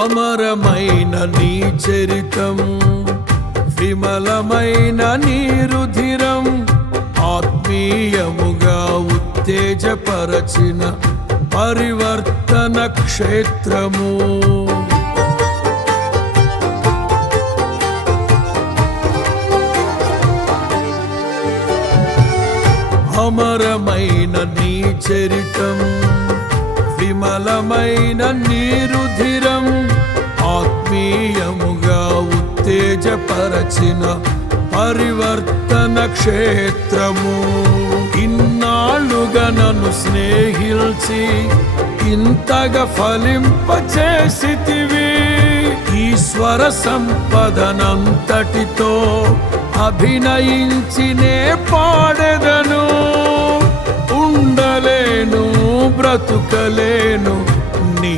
అమరమైన నీ చరితం, విమలమైన నీ రుధిరం, ఆత్మీయముగా ఉత్తేజపరచిన పరివర్తన క్షేత్రము. అమరమైన నీ చరితం, విమలమైన నీ రుధిరం, ఆత్మీయముగా ఉత్తేజపరచిన పరివర్తన క్షేత్రము. ఇన్నాళ్ళుగా నన్ను స్నేహిల్చి ఇంతగా ఫలింపచేసితివి. ఈశ్వర సంపదనంతటితో అభినయించినే పాడెదను. ఉండలేను బ్రతుకలేను నీ